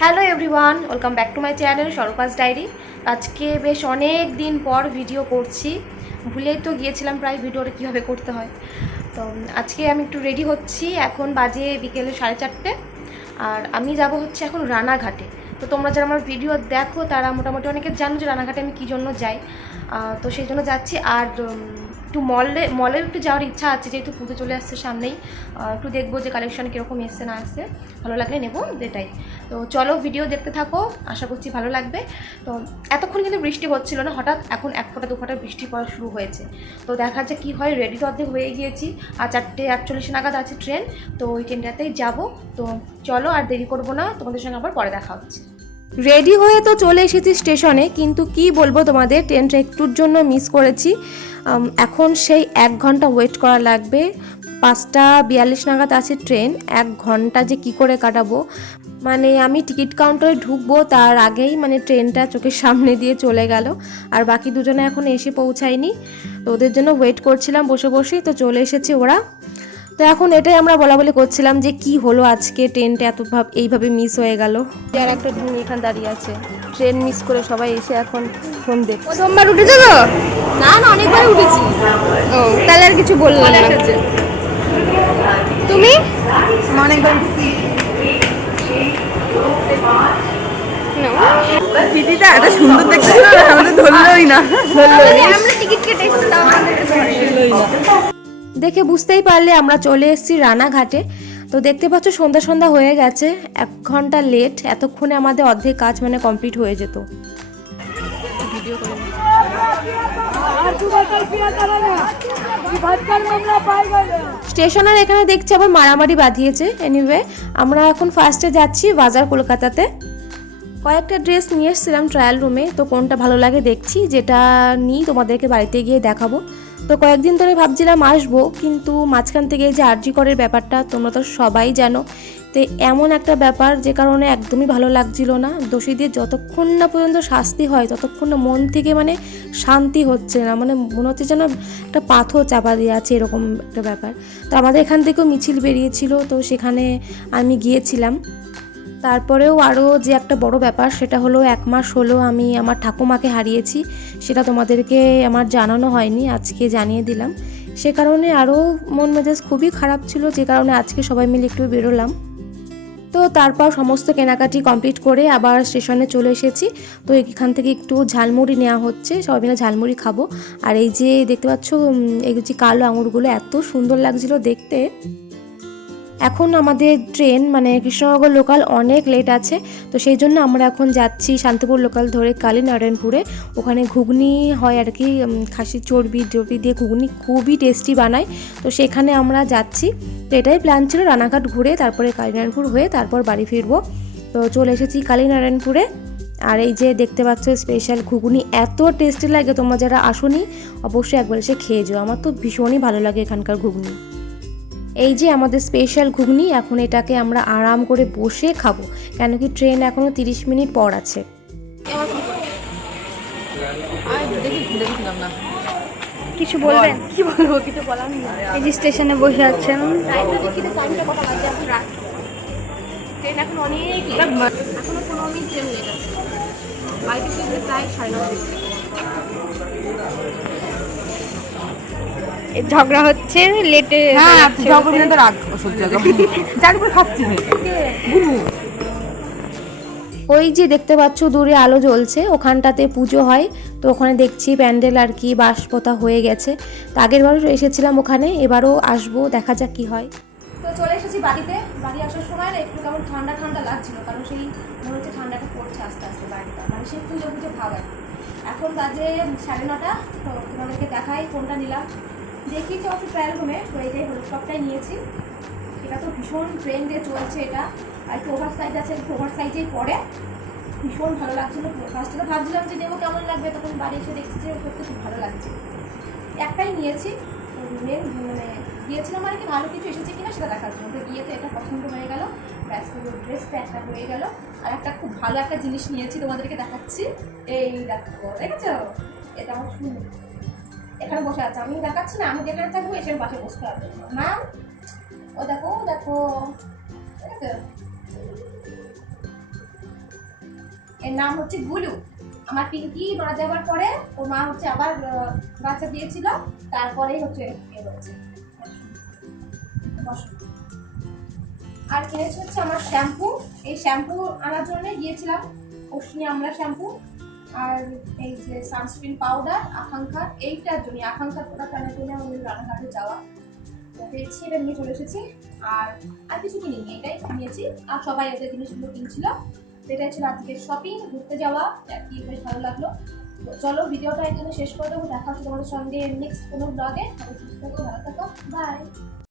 Hello everyone welcome back to my channel circus diary আজকে বেশ অনেক দিন পর ভিডিও করছি। ভুলেই তো গিয়েছিলাম প্রায় ভিডিওটা কীভাবে করতে হয়। তো আজকে আমি একটু রেডি হচ্ছি, এখন বাজে বিকেলে সাড়ে চারটে। আর আমি যাব হচ্ছে এখন রানাঘাটে। তো তোমরা যারা আমার ভিডিও দেখো, তারা মোটামুটি অনেকে জানো যে রানাঘাটে আমি কী জন্য যাই। তো সেই জন্য যাচ্ছি। আর একটু মলে মলে একটু যাওয়ার ইচ্ছা আছে, যেহেতু পুজো চলে আসছে সামনেই। একটু দেখব যে কালেকশন কীরকম এসছে না আসছে। ভালো লাগলে নেব এটাই তো চলো ভিডিও দেখতে থাকো, আশা করছি ভালো লাগবে। তো এতক্ষণ কিন্তু বৃষ্টি হচ্ছিল না, হঠাৎ এখন এক ফোঁটা, দু ফোঁটা বৃষ্টি পড়া শুরু হয়েছে। তো দেখা যাক কী হয় রেডি তো অর্ধেক হয়ে গিয়েছি। আর চারটে আটচল্লিশ নাগাদ আছে ট্রেন তো ওই ট্রেনটাতেই যাব। তো চলো আর দেরি করব না, তোমাদের সঙ্গে আবার পরে দেখা হচ্ছে। রেডি হয়ে তো চলে এসেছি স্টেশনে কিন্তু কি বলব তোমাদের ট্রেনটা একটুর জন্য মিস করেছি। এখন সেই এক ঘণ্টা ওয়েট করা লাগবে। পাঁচটা বিয়াল্লিশ নাগাদ আছে ট্রেন এক ঘণ্টা যে কি করে কাটাবো? মানে আমি টিকিট কাউন্টারে ঢুকবো, তার আগেই মানে ট্রেনটা চোখের সামনে দিয়ে চলে গেল। আর বাকি দুজনে এখন এসে পৌঁছায়নি। তো ওদের জন্য ওয়েট করছিলাম বসে বসেই, তো চলে এসেছে ওরা। তো এখন এটাই আমরা বলা বলি করছিলাম যে কি হলো আজকে ট্রেনটা এত ভাব এইভাবে মিস হয়ে গেল। আর একটা এখানে দাঁড়িয়ে আছে। ট্রেন মিস করে সবাই এসে এখন ফোন দেখ প্রথমবার উঠেছো তো? না না অনেকবার উঠেছি। ও তাহলে আর কিছু বললাম না। তুমি? অনেকবার দিদিটা এত সুন্দর দেখছিল আমাদের ধরলোই না। আমরা টিকিট কেটে এসেছি তাও আমাদেরকে দেখে বুঝতেই পারলে আমরা চলে এসেছি রানাঘাটে। তো দেখতে পাচ্ছ, সন্ধ্যা সন্ধ্যা হয়ে গেছে। এক ঘণ্টা লেট এতক্ষণে আমাদের অর্ধেক কাজ মানে কমপ্লিট হয়ে যেত। স্টেশনের এখানে দেখছি আবার মারামারি বাঁধিয়েছে। এনিওয়ে আমরা এখন ফার্স্টে যাচ্ছি বাজার কলকাতাতে। কয়েকটা ড্রেস নিয়ে এসেছিলাম ট্রায়াল রুমে তো কোনটা ভালো লাগে দেখছি, যেটা নিই তোমাদেরকে বাড়িতে গিয়ে দেখাবো। তো কয়েকদিন ধরে ভাবছিলাম আসব, কিন্তু মাঝখান থেকে যে আরজি করের ব্যাপারটা তোমরা তো সবাই জানো, তো এমন একটা ব্যাপার যে কারণে একদমই ভালো লাগছিল না। দোষীদের যতক্ষণ না পর্যন্ত শাস্তি হয়, ততক্ষণ না মন থেকে মানে শান্তি হচ্ছে না মানে মনে হচ্ছে যেন একটা পাথর চাপা দিয়ে আছে এরকম একটা ব্যাপার। তো আমাদের এখান থেকেও মিছিল বেরিয়েছিল, তো সেখানে আমি গিয়েছিলাম। তারপরেও আরও যে একটা বড় ব্যাপার, সেটা হলো এক মাস হলো আমি আমার ঠাকুমাকে হারিয়েছি, সেটা তোমাদেরকে আমার জানানো হয়নি, আজকে জানিয়ে দিলাম। সে কারণে আরও মন মেজাজ খুবই খারাপ ছিল, যে কারণে আজকে সবাই মিলে একটু বেরোলাম। তো তারপর সমস্ত কেনাকাটি কমপ্লিট করে আবার স্টেশনে চলে এসেছি। তো এখান থেকে একটু ঝালমুড়ি নেওয়া হচ্ছে, সবাই মিলে ঝালমুড়ি খাব। আর এই যে দেখতে পাচ্ছ এই যে কালো আঙুরগুলো এত সুন্দর লাগছিল দেখতে। এখন আমাদের ট্রেন মানে কৃষ্ণনগর লোকাল অনেক লেট আছে, তো সেই জন্য আমরা এখন যাচ্ছি শান্তিপুর লোকাল ধরে কালীনারায়ণপুরে। ওখানে ঘুগনি হয় আর কি খাসির চর্বি, টর্বি দিয়ে ঘুগনি খুবই টেস্টি বানায়, তো সেখানে আমরা যাচ্ছি। তো এটাই প্ল্যান ছিল রানাঘাট ঘুরে, তারপরে কালীনারায়ণপুর হয়ে তারপর বাড়ি ফিরবো। তো চলে এসেছি কালীনারায়ণপুরে। আর এই যে দেখতে পাচ্ছ স্পেশাল ঘুগনি, এত টেস্টি লাগে তোমরা যারা আসোনি, অবশ্যই একবার এসে খেয়ে যাও। আমার তো ভীষণই ভালো লাগে এখানকার ঘুগনি। এই যে আমাদের স্পেশাল ঘুগনি এখন এটাকে আমরা আরাম করে বসে খাব কেন কি ট্রেন এখনও তিরিশ মিনিট পর আছে। কিছু বলবেন? কি বলব কিছু বলার এই যে স্টেশনে বসে আছেন। ট্রেন এখন অনেক এখনও পনেরো মিনিট ট্রেন লেট আছে। বাড়িতে প্রায় সাড়ে নটা। ঝগড়া হচ্ছে লেটে হ্যাঁ তো রাগ সহ্য যার উপরে খাচ্ছি ওই যে দেখতে পাচ্ছ দূরে আলো জ্বলছে ওখানটাতে পুজো হয়। তো ওখানে দেখছি প্যান্ডেল আর কি বাঁশ পোতা হয়ে গেছে। তো আগের বারও এসেছিলাম ওখানে এবারও আসব দেখা যাক কি হয়। তো চলে এসেছি বাড়িতে। বাড়ি আসার সময় না একটু কেমন ঠান্ডা ঠান্ডা লাগছিল কারণ সেই মনে হচ্ছে ঠান্ডাটা পড়ছে আস্তে আস্তে বাড়িতে। মানে সেই পুজো পুজো ভাব এখন বাজে সাড়ে নটা তো তোমাদেরকে দেখাই কোনটা নিলাম। দেখিয়েছি অবশ্য ট্রায়াল রুমে তো এই যে হলুদ কাপটাই নিয়েছি। এটা তো ভীষণ ট্রেন্ডে চলছে এটা। আর একটু ওভার সাইজ আছে ওভার সাইজেই পরে। ভীষণ ভালো লাগছিল। ফার্স্টে তো ভাবছিলাম যে নেব কেমন লাগবে, তখন বাড়ি এসে দেখছি যে সত্যি খুব ভালো লাগছে। একটাই নিয়েছি মেন মানে গিয়েছিলাম আর কি ভালো কিছু এসেছে কিনা সেটা দেখার জন্য। তো গিয়ে তো এটা পছন্দ হয়ে গেল, ব্যাস ড্রেসটা একটা হয়ে গেল। আর একটা খুব ভালো একটা জিনিস নিয়েছি, তোমাদেরকে দেখাচ্ছি। এই দেখো, দেখেছ? এটা আমার শুনে এখানে বসে আছে। আমি দেখাচ্ছি না, আমি যেখানে থাকব এসে পাশে বসতে হবে। ম্যাম ও দেখো ও দেখো। ঠিক আছে? এর নাম হচ্ছে গুলু। আমার পিঙ্কি মারা যাবার পরে ওর মা হচ্ছে আবার বাচ্চা দিয়েছিল। তারপরেই হচ্ছে আর কিনেছি হচ্ছে আমার শ্যাম্পু। এই শ্যাম্পু আনার জন্য গিয়েছিলাম। অশ্বিনী, আমরা শ্যাম্পু আর এই যে সানস্ক্রিন পাউডার আকাঙ্ক্ষা এইটার জন্য আকাঙ্ক্ষার প্রোডাক্ট আনার জন্য আমাদের রানাঘাটে যাওয়া। পেয়েছি এটা নিয়ে চলে এসেছি। আর আর কিছু কিনিনি এটাই নিয়েছি আর সবাই ওদের জিনিসগুলো কিনছিল এটাই ছিল আজকের শপিং ঘুরতে যাওয়া। কি বেশ ভালো লাগল। চলো ভিডিওটা এখানে শেষ করে দেবো। দেখা হচ্ছে তোমাদের সঙ্গে নেক্সট কোনো ব্লগে ভালো থাকো। বাই